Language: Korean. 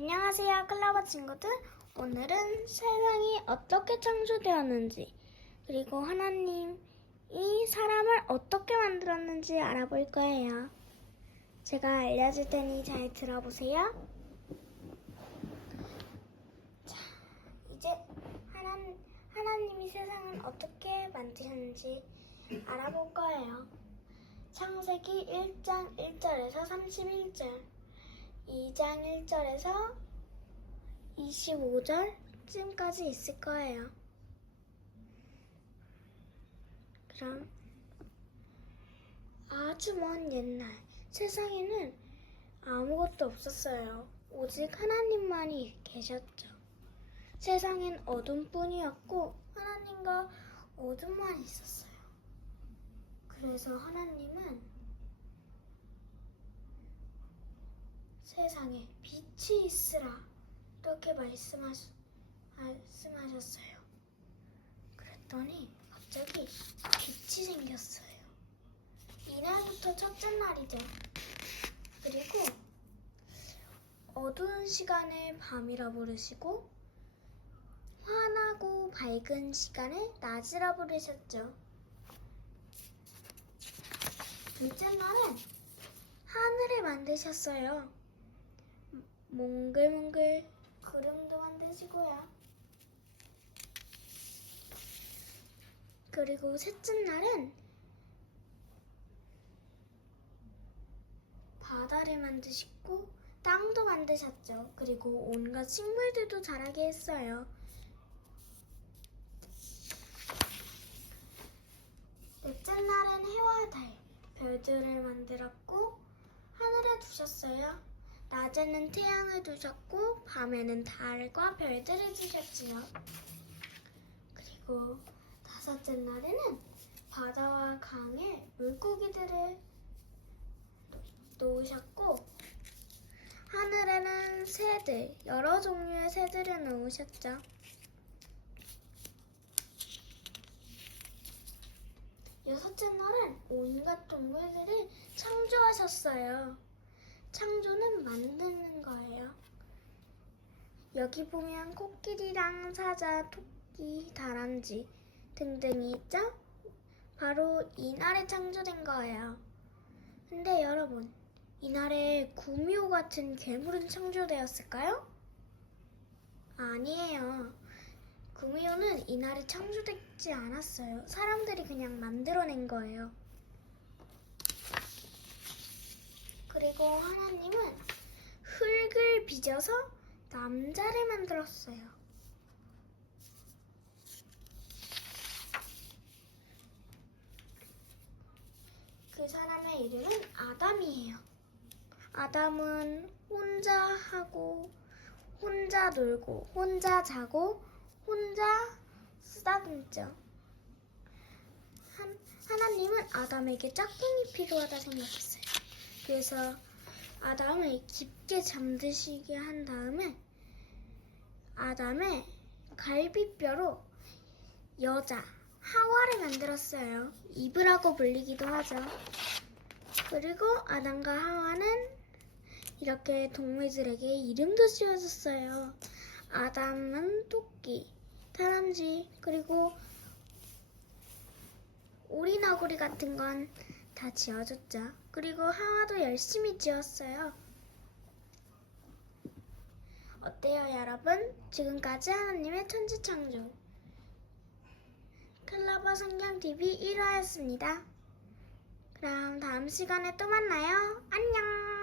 안녕하세요, 클라버 친구들. 오늘은 세상이 어떻게 창조되었는지, 그리고 하나님이 사람을 어떻게 만들었는지 알아볼 거예요. 제가 알려줄 테니 잘 들어보세요. 자, 이제 하나, 하나님이 세상을 어떻게 만드셨는지 알아볼 거예요. 창세기 1장 1절에서 31절. 2장 1절에서 25절쯤까지 있을 거예요. 그럼 아주 먼 옛날 세상에는 아무것도 없었어요. 오직 하나님만이 계셨죠. 세상엔 어둠뿐이었고 하나님과 어둠만 있었어요. 그래서 하나님은 세상에 빛이 있으라 이렇게 말씀하시, 말씀하셨어요. 그랬더니 갑자기 빛이 생겼어요. 이날부터 첫째 날이죠. 그리고 어두운 시간에 밤이라 부르시고 환하고 밝은 시간에 낮이라 부르셨죠. 둘째 날은 하늘을 만드셨어요. 몽글몽글 구름도 만드시고요. 그리고 셋째 날은 바다를 만드시고 땅도 만드셨죠. 그리고 온갖 식물들도 자라게 했어요. 넷째 날은 해와 달, 별들을 만들었고 하늘에 두셨어요. 낮에는 태양을 두셨고 밤에는 달과 별들을 두셨지요. 그리고 다섯째 날에는 바다와 강에 물고기들을 놓으셨고 하늘에는 새들, 여러 종류의 새들을 놓으셨죠. 여섯째 날은 온갖 동물들을 창조하셨어요. 창조는 만드는 거예요. 여기 보면 코끼리랑 사자, 토끼, 다람쥐 등등이 있죠? 바로 이날에 창조된 거예요. 근데 여러분, 이날에 구미호 같은 괴물은 창조되었을까요? 아니에요. 구미호는 이날에 창조되지 않았어요. 사람들이 그냥 만들어낸 거예요. 그리고 하나님은 흙을 빚어서 남자를 만들었어요. 그 사람의 이름은 아담이에요. 아담은 혼자 하고, 혼자 놀고, 혼자 자고, 혼자 쓰다듬죠. 한, 하나님은 아담에게 짝꿍이 필요하다 생각했어요. 그래서 아담을 깊게 잠드시게 한 다음에 아담의 갈비뼈로 여자 하와를 만들었어요. 이브라고 불리기도 하죠. 그리고 아담과 하와는 이렇게 동물들에게 이름도 지어줬어요. 아담은 토끼, 다람쥐, 그리고 오리너구리 같은 건 다 지어줬죠. 그리고 하와도 열심히 지었어요. 어때요, 여러분? 지금까지 하나님의 천지 창조. 클러버 성경TV 1화였습니다. 그럼 다음 시간에 또 만나요. 안녕!